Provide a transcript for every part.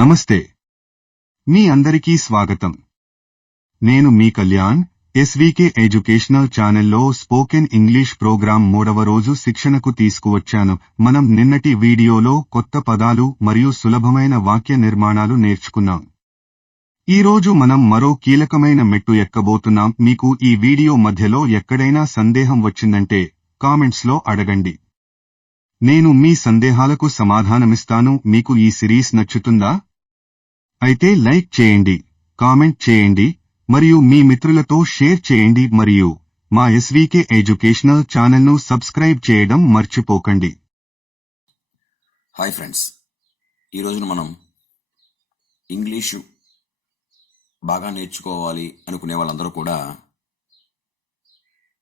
నమస్తే. మీ అందరికీ స్వాగతం. నేను మీ కళ్యాణ్. ఎస్వీకే ఎడ్యుకేషనల్ ఛానల్లో స్పోకెన్ ఇంగ్లీష్ ప్రోగ్రాం 3వ రోజు శిక్షణకు తీసుకువచ్చాను. మనం నిన్నటి వీడియోలో కొత్త పదాలు మరియు సులభమైన వాక్య నిర్మాణాలు నేర్చుకున్నాం. ఈరోజు మనం మరో కీలకమైన మెట్టు ఎక్కబోతున్నాం. మీకు ఈ వీడియో మధ్యలో ఎక్కడైనా సందేహం వచ్చిందంటే కామెంట్స్లో అడగండి. నేను మీ సందేహాలకు సమాధానమిస్తాను. మీకు ఈ సిరీస్ నచ్చుతుందా? అయితే లైక్ చేయండి, కామెంట్ చేయండి మరియు మీ మిత్రులతో షేర్ చేయండి మరియు మా ఎస్వీకే ఎడ్యుకేషనల్ ఛానల్ను సబ్స్క్రైబ్ చేయడం మర్చిపోకండి. హాయ్ ఫ్రెండ్స్, ఈరోజున మనం ఇంగ్లీషు బాగా నేర్చుకోవాలి అనుకునే వాళ్ళందరూ కూడా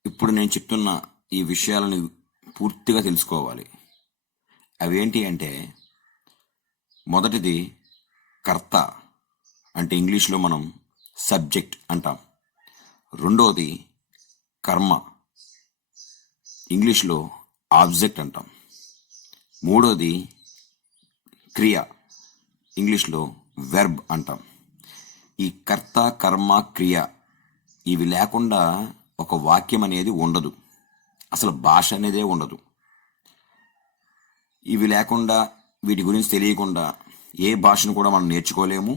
ఇప్పుడు నేను చెప్తున్న ఈ విషయాలను పూర్తిగా తెలుసుకోవాలి. అవేంటి అంటే, మొదటిది కర్త, అంటే ఇంగ్లీష్లో మనం సబ్జెక్ట్ అంటాం. రెండోది కర్మ, ఇంగ్లీష్లో ఆబ్జెక్ట్ అంటాం. మూడోది క్రియ, ఇంగ్లీష్లో వెర్బ్ అంటాం. ఈ కర్త, కర్మ, క్రియ ఇవి లేకుండా ఒక వాక్యం అనేది ఉండదు. అసలు భాష అనేదే ఉండదు. ఇవి లేకుండా, వీటి గురించి తెలియకుండా ఏ భాషను కూడా మనం నేర్చుకోలేము.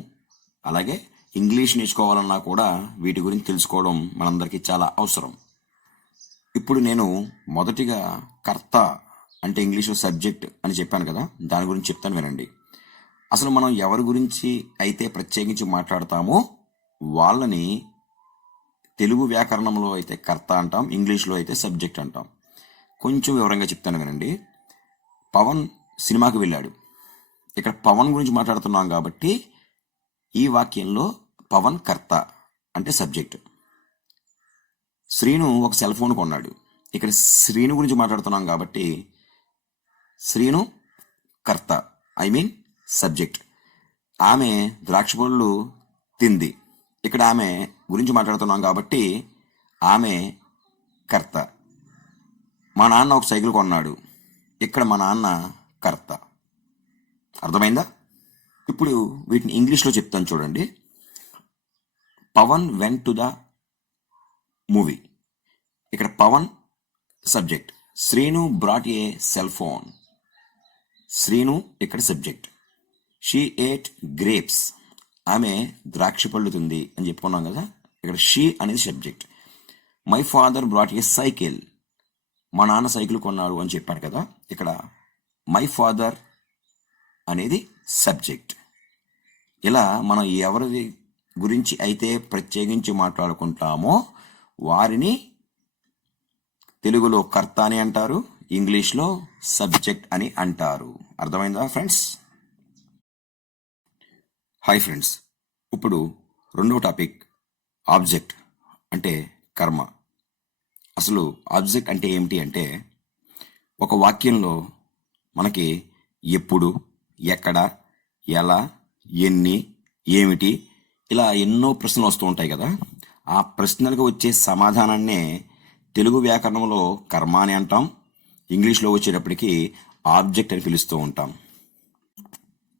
అలాగే ఇంగ్లీష్ నేర్చుకోవాలన్నా కూడా వీటి గురించి తెలుసుకోవడం మనందరికీ చాలా అవసరం. ఇప్పుడు నేను మొదటిగా కర్త అంటే ఇంగ్లీష్లో సబ్జెక్ట్ అని చెప్పాను కదా, దాని గురించి చెప్తాను వినండి. అసలు మనం ఎవరి గురించి అయితే ప్రత్యేకించి మాట్లాడతామో వాళ్ళని తెలుగు వ్యాకరణంలో అయితే కర్త అంటాం, ఇంగ్లీష్లో అయితే సబ్జెక్ట్ అంటాం. కొంచెం వివరంగా చెప్తాను వినండి. పవన్ సినిమాకి వెళ్ళాడు. ఇక్కడ పవన్ గురించి మాట్లాడుతున్నాం కాబట్టి ఈ వాక్యంలో పవన్ కర్త అంటే సబ్జెక్ట్. శ్రీను ఒక సెల్ ఫోన్ కొన్నాడు. ఇక్కడ శ్రీను గురించి మాట్లాడుతున్నాం కాబట్టి శ్రీను కర్త, ఐ మీన్ సబ్జెక్ట్. ఆమె ద్రాక్ష పళ్ళు తింది. ఇక్కడ ఆమె గురించి మాట్లాడుతున్నాం కాబట్టి ఆమె కర్త. మా నాన్న ఒక సైకిల్ కొన్నాడు. ఇక్కడ మా నాన్న కర్త. అర్థమైందా? ఇప్పుడు వీటిని ఇంగ్లీష్లో చెప్తాను చూడండి. Pavan went to the movie. ఇక్కడ Pavan subject. Srinu brought a cell phone. Srinu ఇక్కడ సబ్జెక్ట్. She at grapes. ఆమె ద్రాక్ష పళ్ళు తింది అని చెప్పుకున్నాం కదా, ఇక్కడ షీ అనేది subject. My father brought A cycle. మా నాన్న సైకిల్ కొన్నాడు అని చెప్పాను కదా, ఇక్కడ మై ఫాదర్ అనేది సబ్జెక్ట్. ఇలా మనం ఎవరి గురించి అయితే ప్రత్యేకించి మాట్లాడుకుంటామో వారిని తెలుగులో కర్త అని అంటారు, ఇంగ్లీష్లో సబ్జెక్ట్ అని అంటారు. అర్థమైందా ఫ్రెండ్స్? హాయ్ ఫ్రెండ్స్, ఇప్పుడు రెండవ టాపిక్ ఆబ్జెక్ట్ అంటే కర్మ. అసలు ఆబ్జెక్ట్ అంటే ఏమిటి అంటే, ఒక వాక్యంలో మనకి ఎప్పుడు, ఎక్కడ, ఎలా, ఎన్ని, ఏమిటి ఇలా ఎన్నో ప్రశ్నలు వస్తూ ఉంటాయి కదా. ఆ ప్రశ్నలకు వచ్చే సమాధానాన్నే తెలుగు వ్యాకరణంలో కర్మ అని అంటాం, ఇంగ్లీష్లో వచ్చేటప్పటికి ఆబ్జెక్ట్ అని పిలుస్తూ ఉంటాం.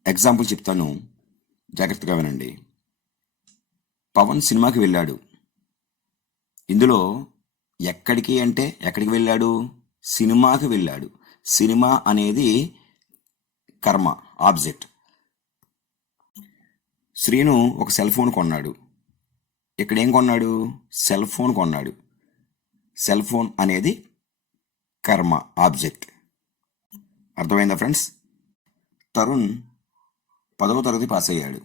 ఎగ్జాంపుల్ చెప్తాను, జాగ్రత్తగా వినండి. పవన్ సినిమాకి వెళ్ళాడు. ఇందులో ఎక్కడికి అంటే ఎక్కడికి వెళ్ళాడు? సినిమాకి వెళ్ళాడు. సినిమా అనేది కర్మ, ఆబ్జెక్ట్. శ్రీను ఒక సెల్ ఫోన్ కొన్నాడు. ఇక్కడ ఏం కొన్నాడు? సెల్ ఫోన్ కొన్నాడు. సెల్ ఫోన్ అనేది కర్మ, ఆబ్జెక్ట్. అర్థమైందా ఫ్రెండ్స్? తరుణ్ 10వ తరగతి పాస్ అయ్యాడు.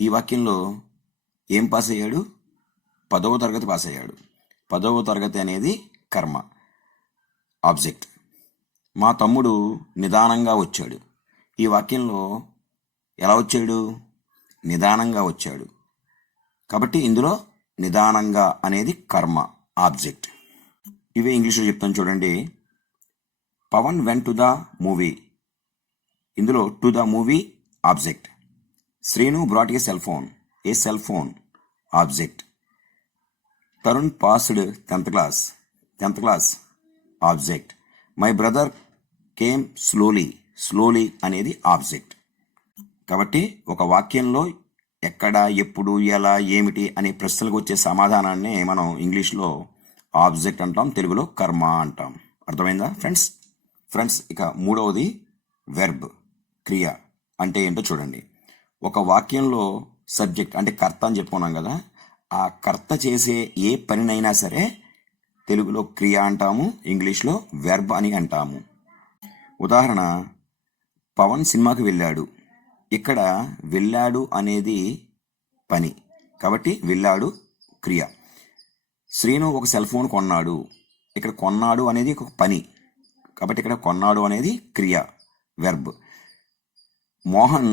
ఈ వాక్యంలో ఏం పాస్ అయ్యాడు? 10వ తరగతి పాస్ అయ్యాడు. 10వ తరగతి అనేది కర్మ, ఆబ్జెక్ట్. మా తమ్ముడు నిదానంగా వచ్చాడు. ఈ వాక్యంలో ఎలా వచ్చాడు? నిదానంగా వచ్చాడు. కాబట్టి ఇందులో నిదానంగా అనేది కర్మ, ఆబ్జెక్ట్. ఇవే ఇంగ్లీష్లో చెప్తాను చూడండి. Pavan went to the movie. ఇందులో to the movie object. Srinu brought a cell phone. A cell phone object. Tarun passed 10th class. 10th class object. My brother came slowly. Slowly అనేది ఆబ్జెక్ట్. కాబట్టి ఒక వాక్యంలో ఎక్కడ, ఎప్పుడు, ఎలా, ఏమిటి అనే ప్రశ్నలకు వచ్చే సమాధానాన్ని మనం ఇంగ్లీష్లో ఆబ్జెక్ట్ అంటాం, తెలుగులో కర్మ అంటాం. అర్థమైందా ఫ్రెండ్స్? ఇక మూడవది వెర్బ్, క్రియ అంటే ఏంటో చూడండి. ఒక వాక్యంలో సబ్జెక్ట్ అంటే కర్త అని చెప్పుకున్నాం కదా, ఆ కర్త చేసే ఏ పనినైనా సరే తెలుగులో క్రియ అంటాము, ఇంగ్లీష్లో వెర్బ్ అని అంటాము. ఉదాహరణ, పవన్ సినిమాకి వెళ్ళాడు. ఇక్కడ వెళ్ళాడు అనేది పని, కాబట్టి వెళ్ళాడు క్రియ. శ్రీను ఒక సెల్ ఫోన్ కొన్నాడు. ఇక్కడ కొన్నాడు అనేది ఒక పని, కాబట్టి ఇక్కడ కొన్నాడు అనేది క్రియ, వెర్బ్. మోహన్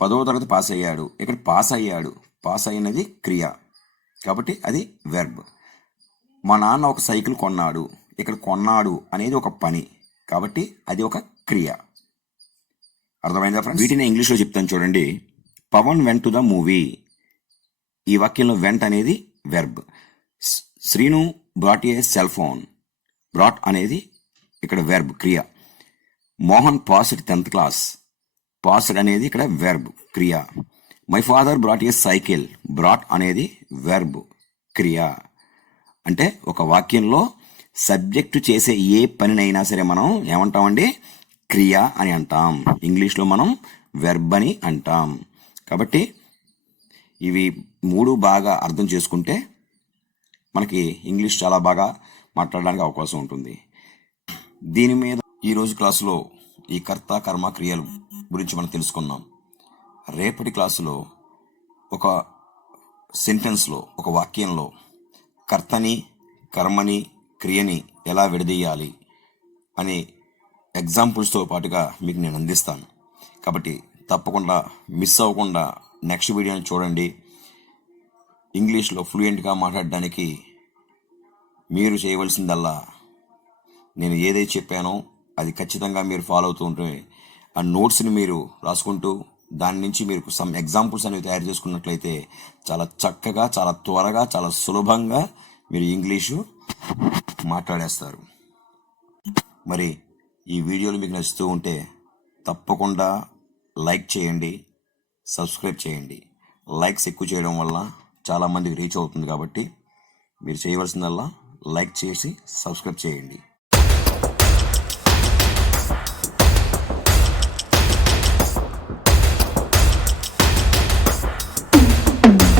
10వ తరగతి పాస్ అయ్యాడు. ఇక్కడ పాస్ అయినది క్రియ, కాబట్టి అది వెర్బ్. మా నాన్న ఒక సైకిల్ కొన్నాడు. ఇక్కడ కొన్నాడు అనేది ఒక పని, కాబట్టి అది ఒక క్రియ. అర్థమైందా ఫ్రెండ్స్? వీటిని ఇంగ్లీష్లో చెప్తాను చూడండి. Pavan went to the movie. ఈ వాక్యంలో వెంట్ అనేది verb. Srinu brought a cell phone. Brought అనేది ఇక్కడ వెర్బ్, క్రియ. Mohan passed 10th class. Passed అనేది ఇక్కడ వెర్బ్, క్రియ. My father brought A cycle. Brought అనేది వెర్బ్, క్రియ. అంటే ఒక వాక్యంలో సబ్జెక్టు చేసే ఏ పనినైనా సరే మనం ఏమంటామండి? క్రియ అని అంటాం. ఇంగ్లీష్లో మనం వెర్బ్ అని అంటాం. కాబట్టి ఇవి మూడు బాగా అర్థం చేసుకుంటే మనకి ఇంగ్లీష్ చాలా బాగా మాట్లాడడానికి అవకాశం ఉంటుంది. దీని మీద ఈరోజు క్లాసులో ఈ కర్త, కర్మ, క్రియలు గురించి మనం తెలుసుకున్నాం. రేపటి క్లాసులో ఒక సెంటెన్స్లో, ఒక వాక్యంలో కర్తని, కర్మని, క్రియని ఎలా విడదీయాలి అనే ఎగ్జాంపుల్స్తో పాటుగా మీకు నేను అందిస్తాను. కాబట్టి తప్పకుండా మిస్ అవ్వకుండా నెక్స్ట్ వీడియోని చూడండి. ఇంగ్లీష్లో ఫ్లూయెంట్గా మాట్లాడడానికి మీరు చేయవలసిందల్లా, నేను ఏదైతే చెప్పానో అది ఖచ్చితంగా మీరు ఫాలో అవుతూ ఉంటే, ఆ నోట్స్ని మీరు రాసుకుంటూ దాని నుంచి మీరు సమ్ ఎగ్జాంపుల్స్ అనేవి తయారు చేసుకున్నట్లయితే చాలా చక్కగా, చాలా త్వరగా, చాలా సులభంగా మీరు ఇంగ్లీషు మాట్లాడేస్తారు. మరి ఈ వీడియోలు మీకు నచ్చుతూ ఉంటే తప్పకుండా లైక్ చేయండి, సబ్స్క్రైబ్ చేయండి. లైక్స్ ఎక్కువ చేయడం వల్ల చాలామందికి రీచ్ అవుతుంది, కాబట్టి మీరు చేయవలసిందల్లా లైక్ చేసి సబ్స్క్రైబ్ చేయండి.